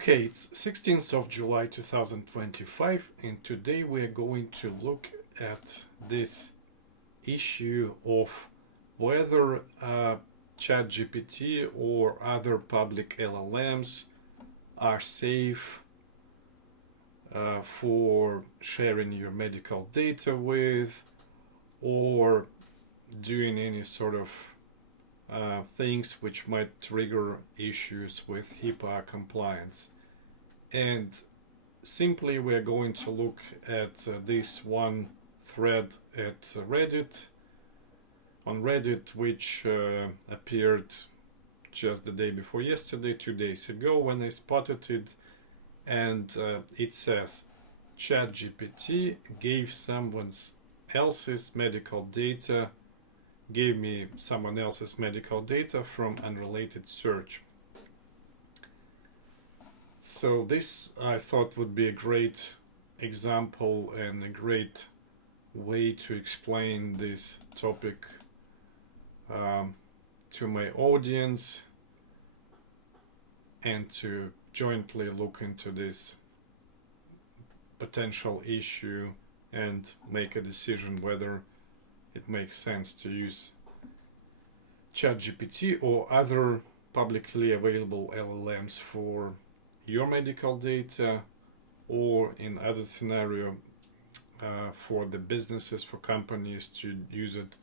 Okay, it's 16th of July 2025, and today we are going to look at this issue of whether ChatGPT or other public LLMs are safe for sharing your medical data with, or doing any sort of things which might trigger issues with HIPAA compliance. And simply we are going to look at this one thread at Reddit, on Reddit, which appeared just the day before yesterday, 2 days ago, when I spotted it. And it says, ChatGPT gave someone else's medical data gave me someone else's medical data from unrelated search. So this, I thought, would be a great example and a great way to explain this topic to my audience, and to jointly look into this potential issue and make a decision whether it makes sense to use ChatGPT or other publicly available LLMs for your medical data, or in other scenario for the businesses, for companies to use it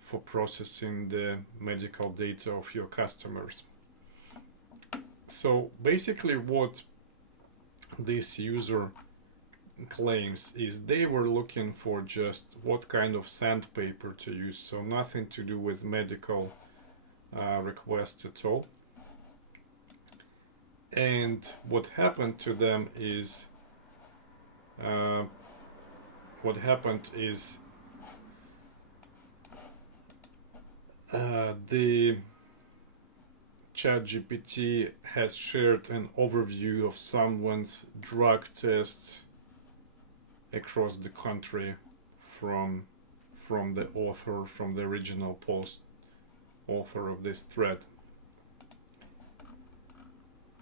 for processing the medical data of your customers. So basically what this user claims is they were looking for just what kind of sandpaper to use, so nothing to do with medical requests at all. And what happened to them is the ChatGPT has shared an overview of someone's drug tests across the country from the author, from the original post author of this thread.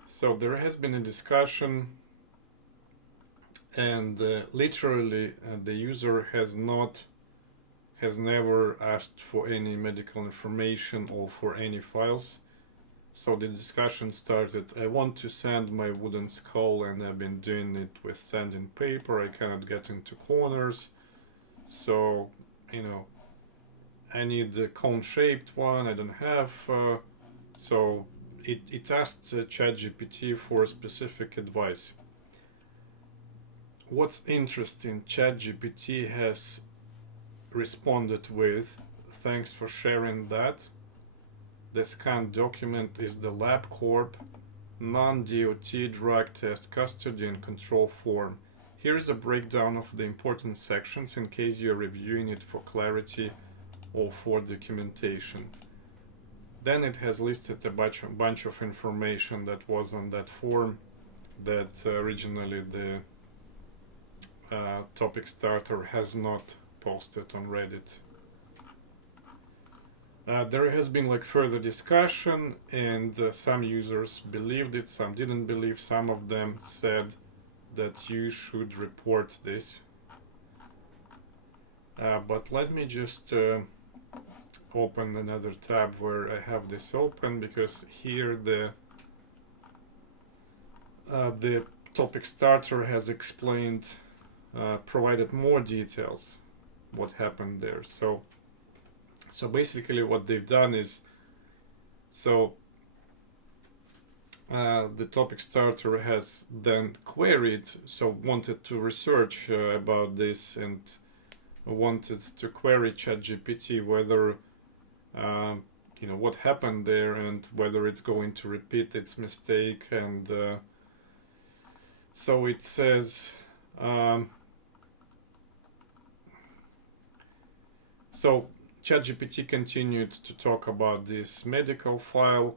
So there has been a discussion, and literally the user has never asked for any medical information or for any files. So the discussion started, I want to send my wooden skull, and I've been doing it with sanding paper. I cannot get into corners. So, I need a cone-shaped one. I don't have. So it asked ChatGPT for specific advice. What's interesting, ChatGPT has responded with, thanks for sharing that. The scanned document is the LabCorp non-DOT drug test custody and control form. Here is a breakdown of the important sections in case you're reviewing it for clarity or for documentation. Then it has listed a bunch of information that was on that form that originally the topic starter has not posted on Reddit. There has been further discussion, and some users believed it, some didn't believe. Some of them said that you should report this. But let me just open another tab where I have this open, because here the topic starter has explained, provided more details what happened there. So basically what they've done is, the topic starter has then queried, so wanted to research about this, and wanted to query ChatGPT whether, what happened there, and whether it's going to repeat its mistake. And so it says, so ChatGPT continued to talk about this medical file,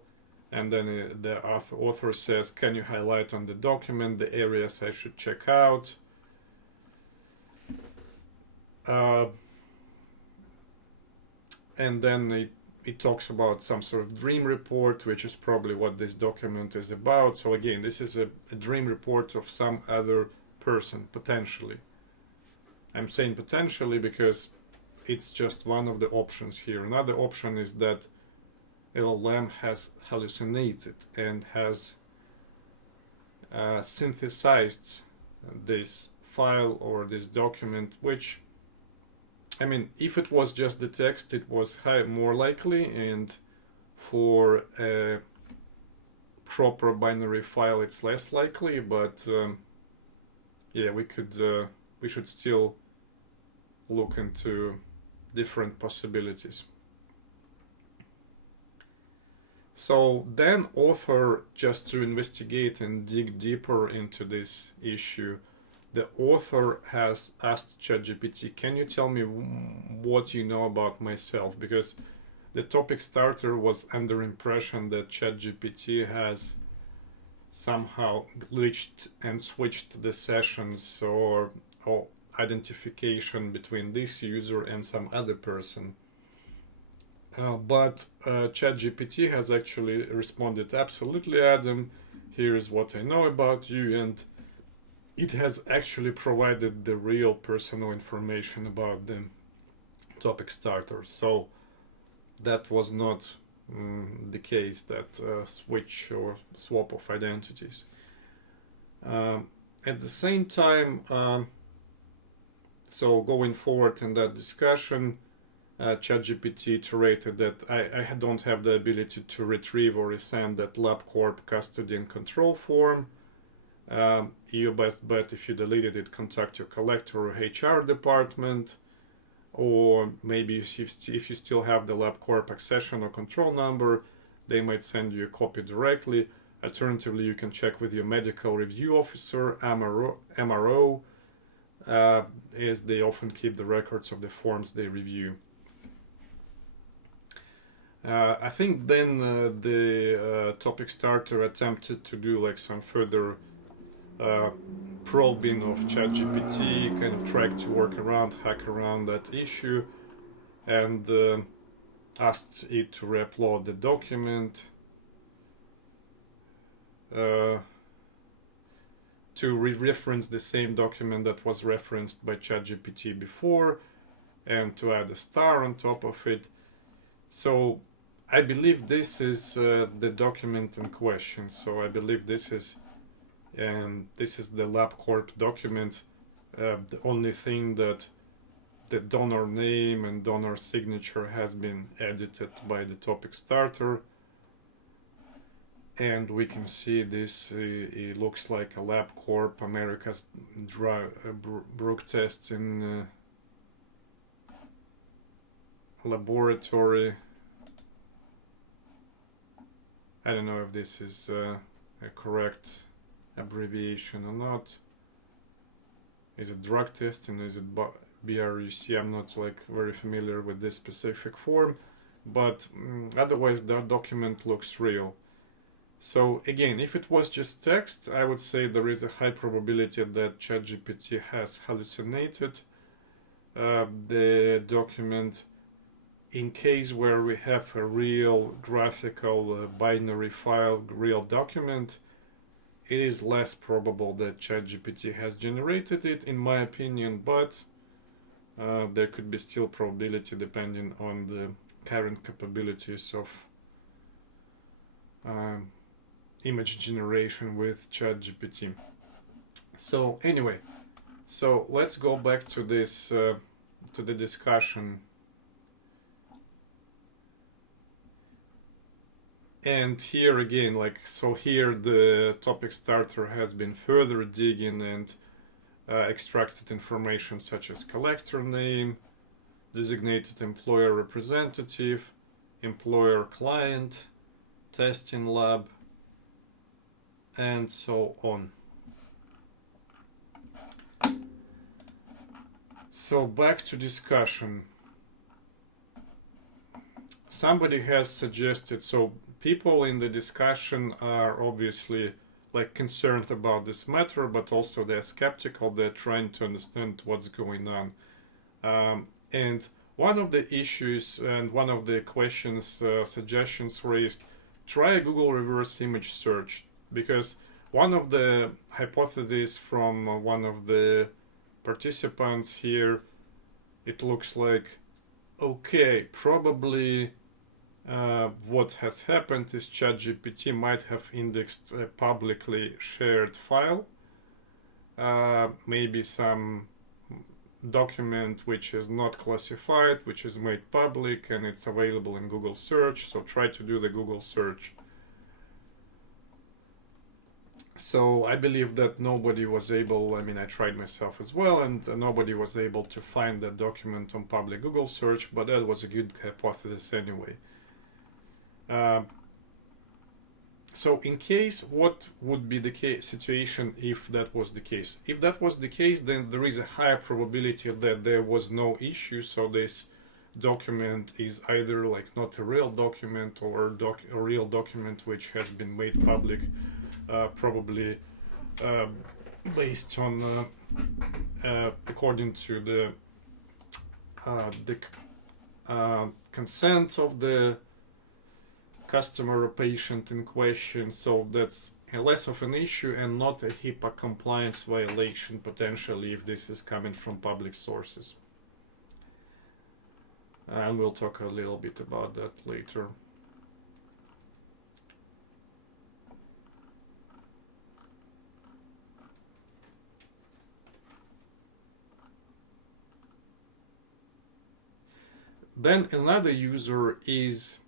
and then the author says, can you highlight on the document the areas I should check out? And then it talks about some sort of dream report, which is probably what this document is about. So again, this is a dream report of some other person, potentially. I'm saying potentially because it's just one of the options here. Another option is that LLM has hallucinated and has synthesized this file or this document, which, I mean, if it was just the text, it was more likely, and for a proper binary file, it's less likely. But yeah, we should still look into different possibilities. So then author, just to investigate and dig deeper into this issue, the author has asked ChatGPT, can you tell me what you know about myself? Because the topic starter was under impression that ChatGPT has somehow glitched and switched the sessions or identification between this user and some other person. But ChatGPT has actually responded, absolutely, Adam, here's what I know about you, and it has actually provided the real personal information about the topic starter. So that was not the case, that switch or swap of identities. At the same time, so going forward in that discussion, ChatGPT iterated that I don't have the ability to retrieve or resend that LabCorp custody and control form. Your best bet, if you deleted it, contact your collector or HR department, or maybe if you still have the LabCorp accession or control number, they might send you a copy directly. Alternatively, you can check with your medical review officer, MRO, as they often keep the records of the forms they review. I think then the topic starter attempted to do like some further probing of ChatGPT, kind of tried to hack around that issue, and asked it to re-upload the document to reference the same document that was referenced by ChatGPT before, and to add a star on top of it. So I believe this is the document in question. So I believe this is the LabCorp document. The only thing that the donor name and donor signature has been edited by the topic starter, and we can see this. It looks like a LabCorp America's Brook test in laboratory. I don't know if this is a correct abbreviation or not. Is it drug testing? Is it BRUC? I'm not like very familiar with this specific form, but otherwise that document looks real. So again, if it was just text, I would say there is a high probability that ChatGPT has hallucinated the document. In case where we have a real graphical binary file, real document, it is less probable that ChatGPT has generated it, in my opinion, but there could be still probability depending on the current capabilities of image generation with ChatGPT. So anyway, so let's go back to this, to the discussion. And here again, like, so here the topic starter has been further digging and extracted information such as collector name, designated employer representative, employer client, testing lab, and so on. So back to discussion. Somebody has suggested, so people in the discussion are obviously like concerned about this matter, but also they're skeptical. They're trying to understand what's going on. And one of the issues and one of the questions, suggestions raised, try a Google reverse image search, because one of the hypotheses from one of the participants here, it looks like, okay, probably what has happened is ChatGPT might have indexed a publicly shared file, maybe some document which is not classified, which is made public and it's available in Google search. So try to do the Google search. So I believe that nobody was able, I mean, I tried myself as well, and nobody was able to find that document on public Google search, but that was a good hypothesis anyway. So in case, what would be the situation if that was the case? If that was the case, then there is a higher probability that there was no issue, so this document is either like not a real document or a real document which has been made public, probably based on according to the consent of the customer or patient in question. So that's less of an issue and not a HIPAA compliance violation potentially if this is coming from public sources. And we'll talk a little bit about that later. Then another user is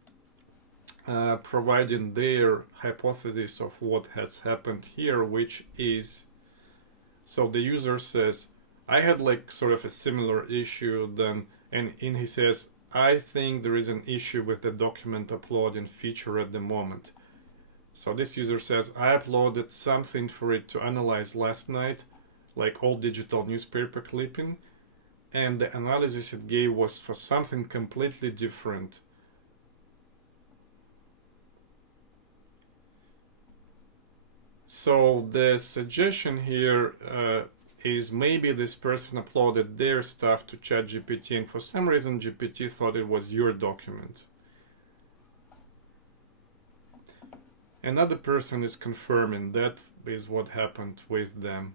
providing their hypothesis of what has happened here, which is, so the user says, I had like sort of a similar issue then, and he says, I think there is an issue with the document uploading feature at the moment. So this user says, I uploaded something for it to analyze last night, like all digital newspaper clipping, and the analysis it gave was for something completely different. So the suggestion here is maybe this person uploaded their stuff to ChatGPT, and for some reason GPT thought it was your document. Another person is confirming that is what happened with them.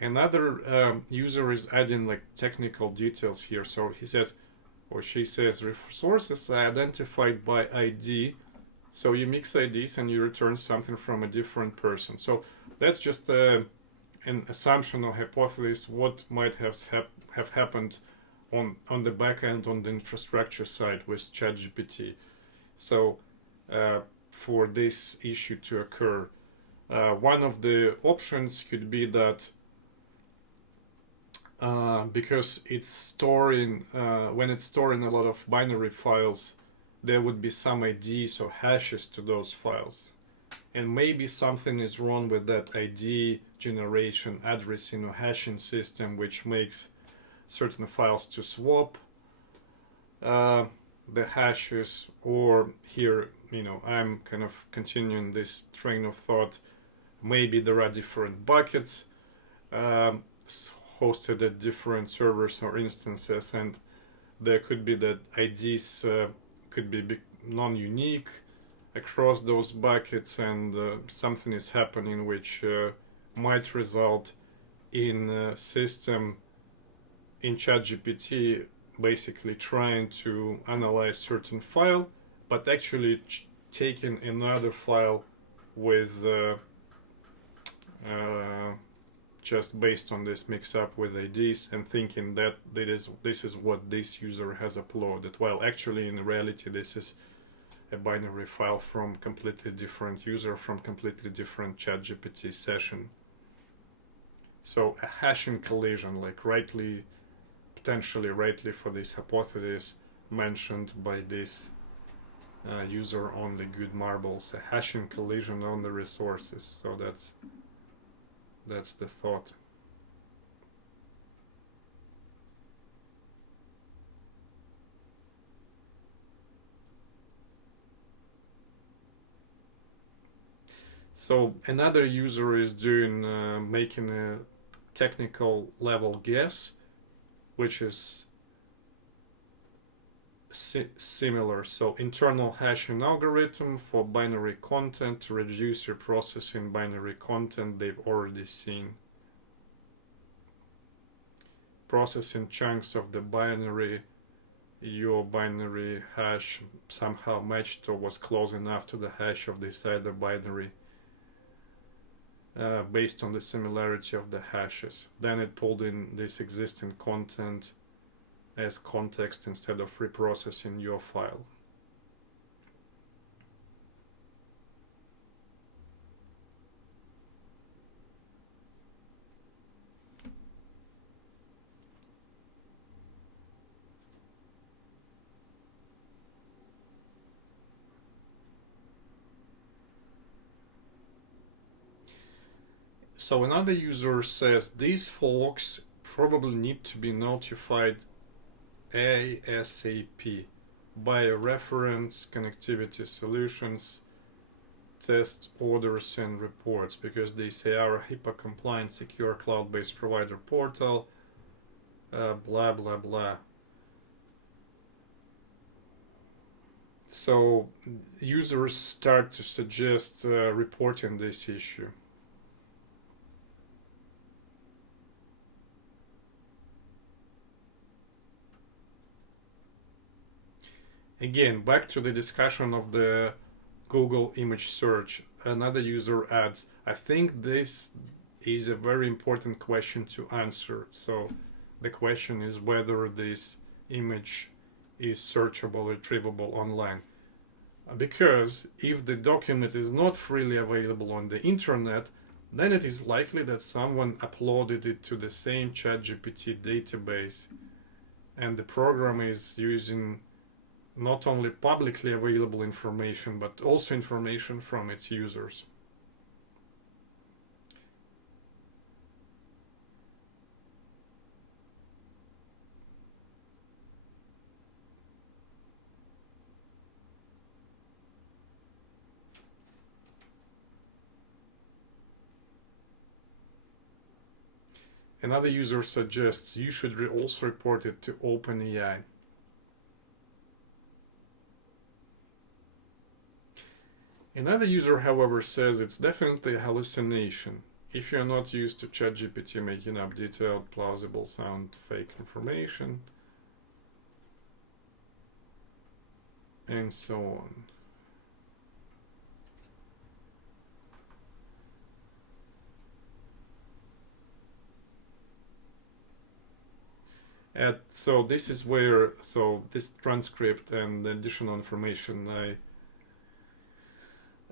Another user is adding like technical details here. So he says, or she says, resources are identified by ID. So you mix IDs and you return something from a different person. So that's just an assumption or hypothesis what might have happened on the back end, on the infrastructure side with ChatGPT. So for this issue to occur, one of the options could be that because it's storing, when it's storing a lot of binary files, there would be some IDs or hashes to those files. And maybe something is wrong with that ID generation, addressing, or hashing system, which makes certain files to swap the hashes. Or here, I'm kind of continuing this train of thought. Maybe there are different buckets hosted at different servers or instances, and there could be that IDs could be non-unique across those buckets, and something is happening which might result in a system in ChatGPT basically trying to analyze certain file, but actually taking another file with just based on this mix-up with IDs and thinking that this is what this user has uploaded. While actually in reality this is a binary file from completely different user, from completely different ChatGPT session. So a hashing collision, like potentially rightly for this hypothesis mentioned by this user on the Good Marbles, a hashing collision on the resources. So that's the thought. So another user is doing making a technical level guess, which is similar. So internal hashing algorithm for binary content to reduce your processing binary content they've already seen. Processing chunks of the binary, your binary hash somehow matched or was close enough to the hash of this other binary based on the similarity of the hashes. Then it pulled in this existing content as context instead of reprocessing your file. So another user says these folks probably need to be notified ASAP by a reference, connectivity solutions, tests, orders, and reports, because they say our HIPAA compliant secure cloud-based provider portal, blah blah blah. So users start to suggest reporting this issue. Again, back to the discussion of the Google image search. Another user adds, I think this is a very important question to answer. So the question is whether this image is searchable, retrievable online. Because if the document is not freely available on the internet, then it is likely that someone uploaded it to the same ChatGPT database, and the program is using not only publicly available information, but also information from its users. Another user suggests you should also report it to OpenAI. Another user, however, says it's definitely a hallucination. If you're not used to ChatGPT making up detailed, plausible, sound fake information, and so on. So this is where, so this transcript and additional information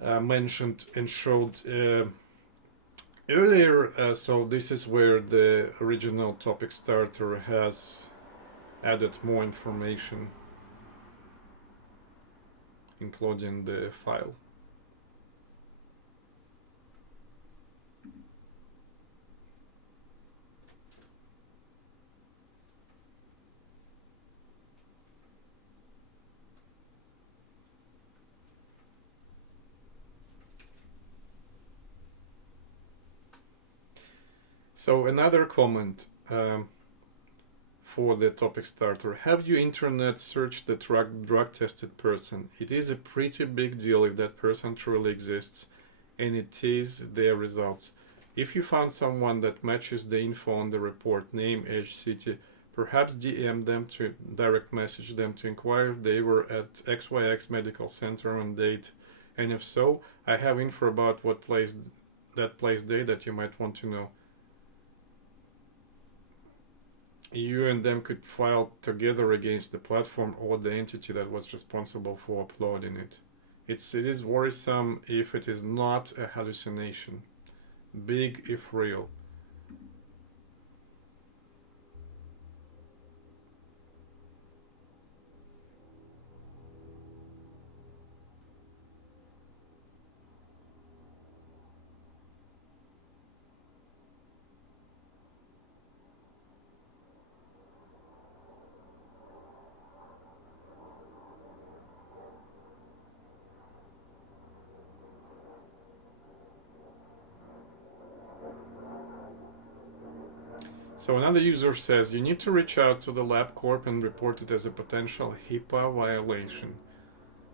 I mentioned and showed earlier. So this is where the original topic starter has added more information, including the file. So another comment for the topic starter: have you internet searched the drug tested person? It is a pretty big deal if that person truly exists, and it is their results. If you found someone that matches the info on the report, name, age, city, perhaps DM them to direct message them to inquire if they were at XYX medical center on date, and if so, I have info about what place day that you might want to know. You and them could file together against the platform or the entity that was responsible for uploading it. It is worrisome if it is not a hallucination, big if real. So another user says you need to reach out to the LabCorp and report it as a potential HIPAA violation.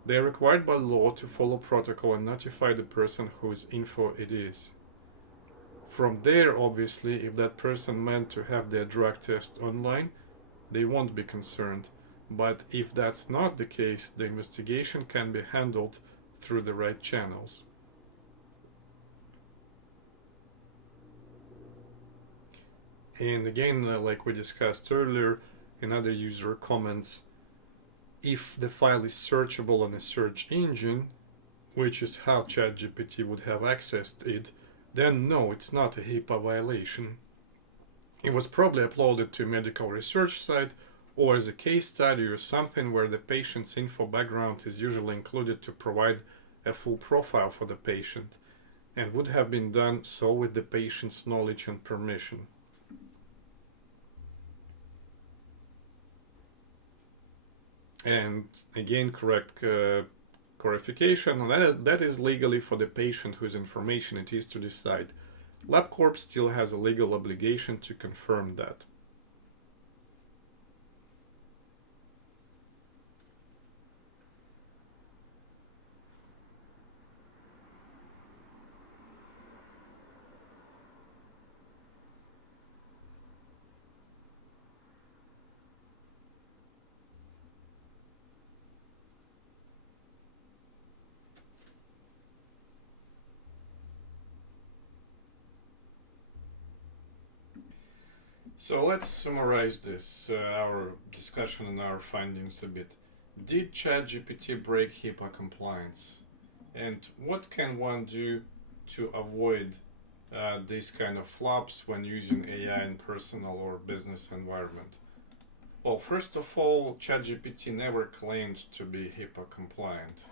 They are required by law to follow protocol and notify the person whose info it is. From there, obviously, if that person meant to have their drug test online, they won't be concerned. But if that's not the case, the investigation can be handled through the right channels. And again, like we discussed earlier, another user comments, if the file is searchable on a search engine, which is how ChatGPT would have accessed it, then no, it's not a HIPAA violation. It was probably uploaded to a medical research site or as a case study or something where the patient's info background is usually included to provide a full profile for the patient, and would have been done so with the patient's knowledge and permission. And again, correct clarification, that is legally for the patient whose information it is to decide. LabCorp still has a legal obligation to confirm that. So let's summarize this, our discussion and our findings a bit. Did ChatGPT break HIPAA compliance? And what can one do to avoid these kind of flops when using AI in personal or business environment? Well, first of all, ChatGPT never claimed to be HIPAA compliant.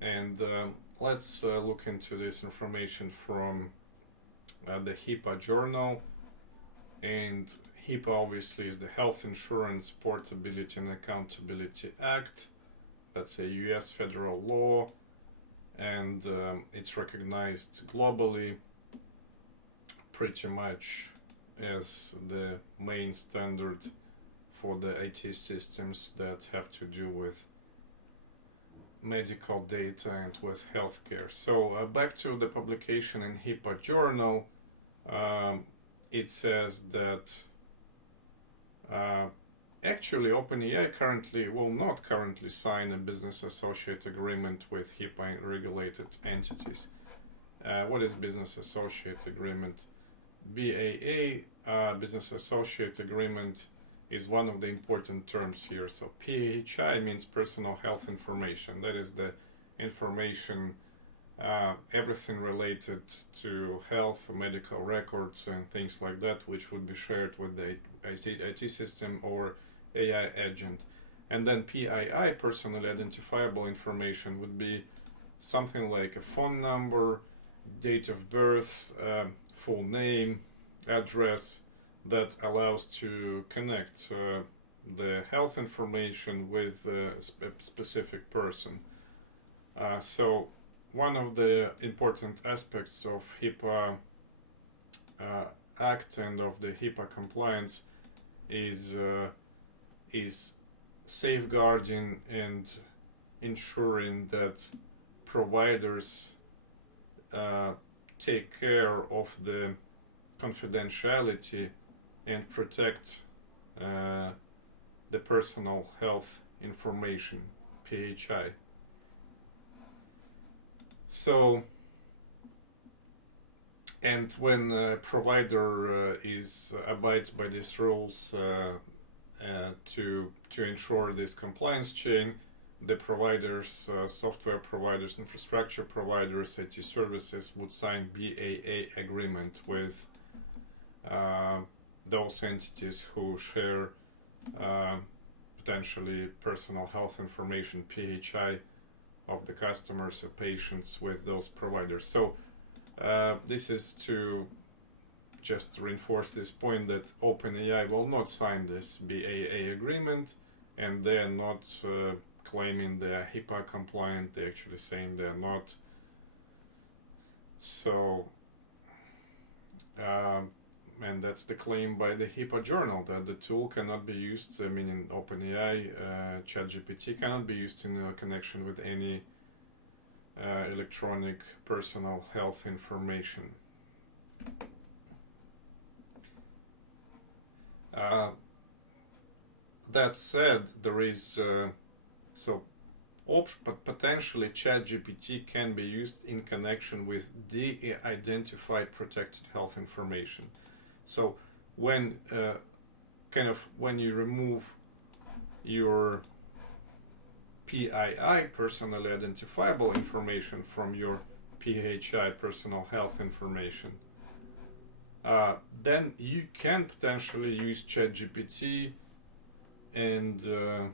And let's look into this information from the HIPAA journal. And HIPAA obviously is the Health Insurance Portability and Accountability Act. That's a US federal law, and it's recognized globally pretty much as the main standard for the IT systems that have to do with medical data and with healthcare. So back to the publication in HIPAA journal. It says that actually OpenAI will not currently sign a business associate agreement with HIPAA regulated entities. What is business associate agreement? BAA, business associate agreement, is one of the important terms here. So PHI means personal health information. That is the information, everything related to health, medical records and things like that, which would be shared with the IT system or AI agent. And then PII, personally identifiable information, would be something like a phone number, date of birth, full name, address, that allows to connect the health information with a specific person. So one of the important aspects of HIPAA Act and of the HIPAA compliance is safeguarding and ensuring that providers take care of the confidentiality and protect the personal health information, PHI. So, and when a provider abides by these rules to ensure this compliance chain, the providers, software providers, infrastructure providers, IT services would sign BAA agreement with those entities who share potentially personal health information, PHI, of the customers or patients with those providers. So this is to just reinforce this point that OpenAI will not sign this BAA agreement, and they are not claiming they are HIPAA compliant. They're actually saying they're not. So and that's the claim by the HIPAA journal, that the tool cannot be used, meaning OpenAI, ChatGPT cannot be used in connection with any electronic personal health information. That said, there is potentially ChatGPT can be used in connection with de-identified protected health information. So when when you remove your PII, personally identifiable information, from your PHI, personal health information, then you can potentially use ChatGPT and to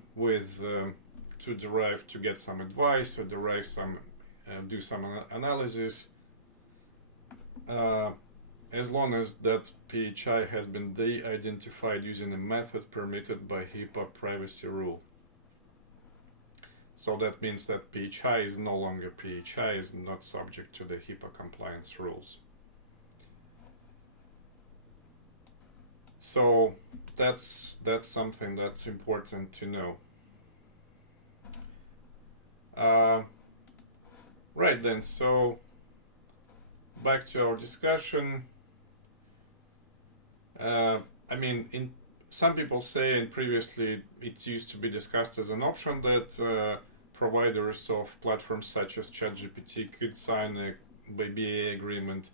get some advice or derive some, do some analysis, as long as that PHI has been de-identified using a method permitted by HIPAA privacy rule. So that means that PHI is no longer PHI, is not subject to the HIPAA compliance rules. So that's something that's important to know. Right then, so back to our discussion. Some people say, and previously it used to be discussed as an option, that providers of platforms such as ChatGPT could sign a BBA agreement.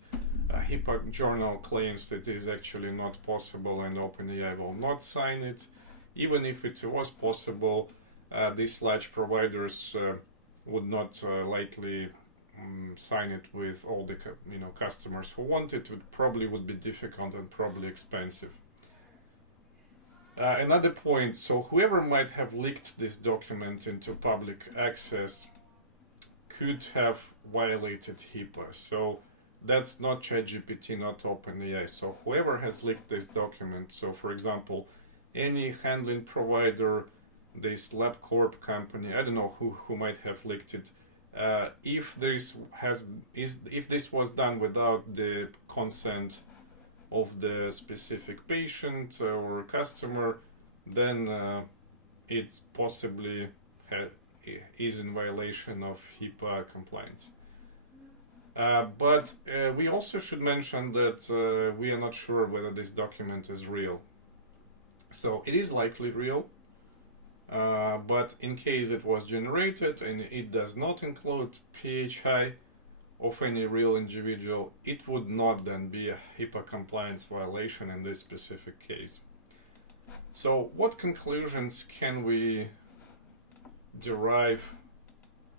HIPAA journal claims that it is actually not possible, and OpenAI will not sign it. Even if it was possible, these large providers would not likely sign it with all the customers who want it. It probably would be difficult and probably expensive. Another point, so whoever might have leaked this document into public access could have violated HIPAA. So that's not ChatGPT, not OpenAI. So whoever has leaked this document, so for example, any handling provider, this LabCorp company, I don't know who might have leaked it. If this was done without the consent of the specific patient or customer, then it's possibly is in violation of HIPAA compliance. But we also should mention that we are not sure whether this document is real. So it is likely real, but in case it was generated and it does not include PHI of any real individual, it would not then be a HIPAA compliance violation in this specific case. So what conclusions can we derive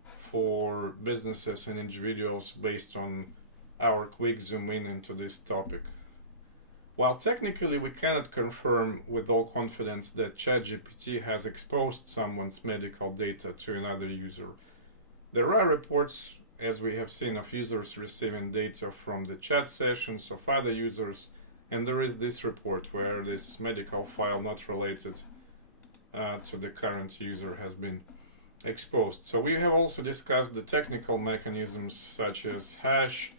for businesses and individuals based on our quick zoom in into this topic? While technically we cannot confirm with all confidence that ChatGPT has exposed someone's medical data to another user, there are reports, as we have seen, of users receiving data from the chat sessions of other users, and there is this report where this medical file not related to the current user has been exposed. So we have also discussed the technical mechanisms such as hash,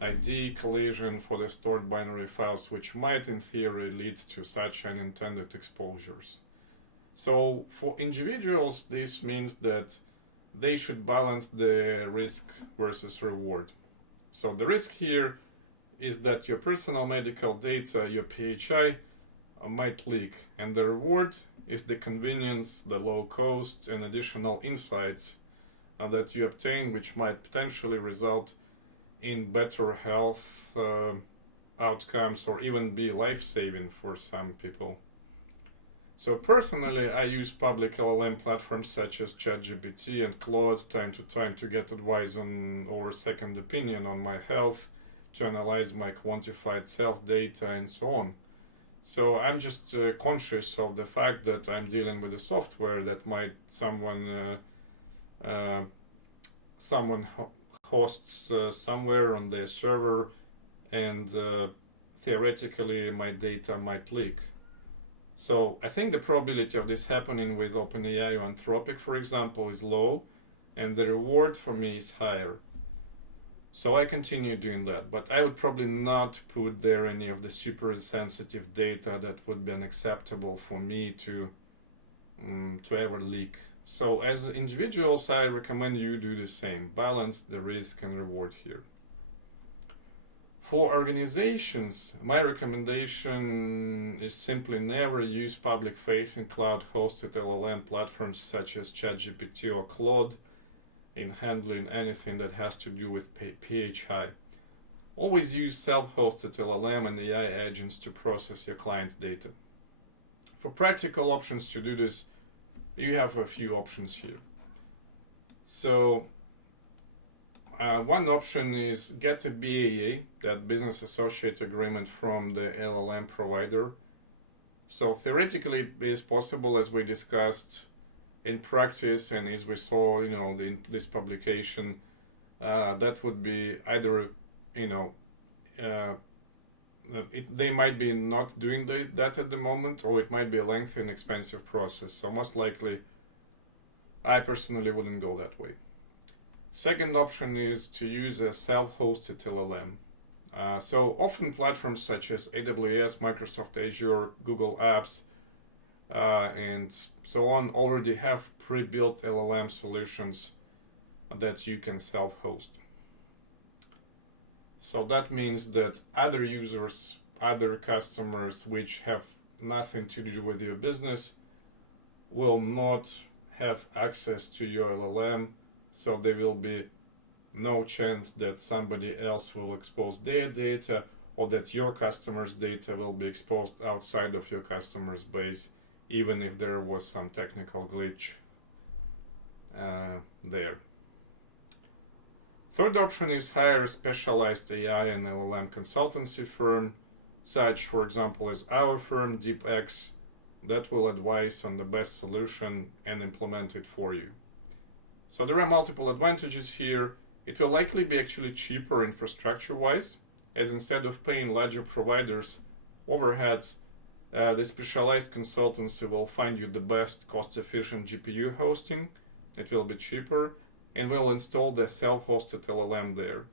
ID, collision for the stored binary files, which might in theory lead to such unintended exposures. So for individuals, this means that they should balance the risk versus reward. So the risk here is that your personal medical data, your PHI, might leak, and the reward is the convenience, the low cost, and additional insights that you obtain, which might potentially result in better health outcomes or even be life-saving for some people. So personally, I use public LLM platforms such as ChatGPT and Claude time to time to get advice on or second opinion on my health, to analyze my quantified self-data and so on. So I'm just conscious of the fact that I'm dealing with a software that might someone hosts somewhere on their server, and theoretically my data might leak. So I think the probability of this happening with OpenAI or Anthropic, for example, is low, and the reward for me is higher. So I continue doing that, but I would probably not put there any of the super sensitive data that would be unacceptable for me to ever leak. So as individuals, I recommend you do the same. Balance the risk and reward here. For organizations, my recommendation is simply never use public-facing cloud-hosted LLM platforms such as ChatGPT or Claude in handling anything that has to do with PHI. Always use self-hosted LLM and AI agents to process your client's data. For practical options to do this, you have a few options here. So one option is get a BAA, that business associate agreement, from the LLM provider. So theoretically it is possible, as we discussed. In practice, and as we saw, in this publication, that would be either, they might be not doing that at the moment, or it might be a lengthy and expensive process. So most likely, I personally wouldn't go that way. Second option is to use a self-hosted LLM. So often platforms such as AWS, Microsoft Azure, Google Apps, and so on already have pre-built LLM solutions that you can self-host. So that means that other users, other customers which have nothing to do with your business will not have access to your LLM, so there will be no chance that somebody else will expose their data, or that your customers' data will be exposed outside of your customer's base, even if there was some technical glitch there. Third option is hire a specialized AI and LLM consultancy firm, such, for example, as our firm, DeepX, that will advise on the best solution and implement it for you. So there are multiple advantages here. It will likely be actually cheaper infrastructure-wise, as instead of paying larger providers overheads, the specialized consultancy will find you the best cost-efficient GPU hosting. It will be cheaper, and will install the self-hosted LLM there.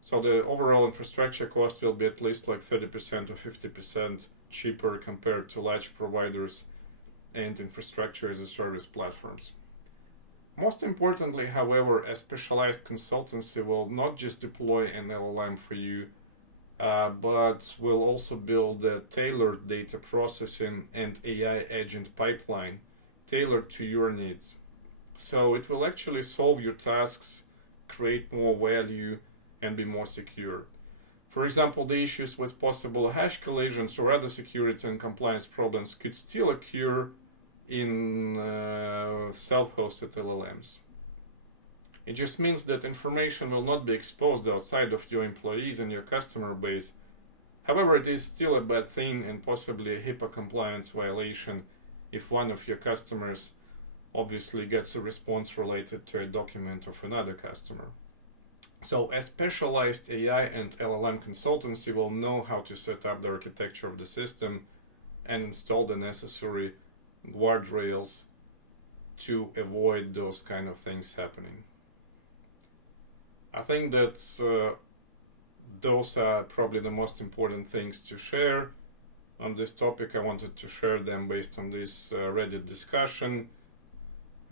So the overall infrastructure cost will be at least like 30% or 50% cheaper compared to large providers and infrastructure as a service platforms. Most importantly, however, a specialized consultancy will not just deploy an LLM for you, but will also build a tailored data processing and AI agent pipeline tailored to your needs. So it will actually solve your tasks, create more value, and be more secure. For example, the issues with possible hash collisions or other security and compliance problems could still occur in self-hosted LLMs. It just means that information will not be exposed outside of your employees and your customer base. However, it is still a bad thing and possibly a HIPAA compliance violation if one of your customers obviously gets a response related to a document of another customer. So a specialized AI and LLM consultancy will know how to set up the architecture of the system and install the necessary guardrails to avoid those kind of things happening. I think that those are probably the most important things to share on this topic. I wanted to share them based on this Reddit discussion.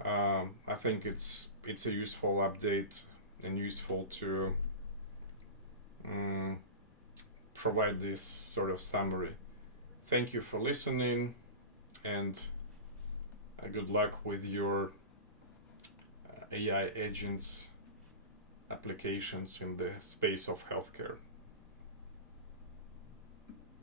I think it's a useful update and useful to provide this sort of summary. Thank you for listening, and good luck with your AI agents applications in the space of healthcare.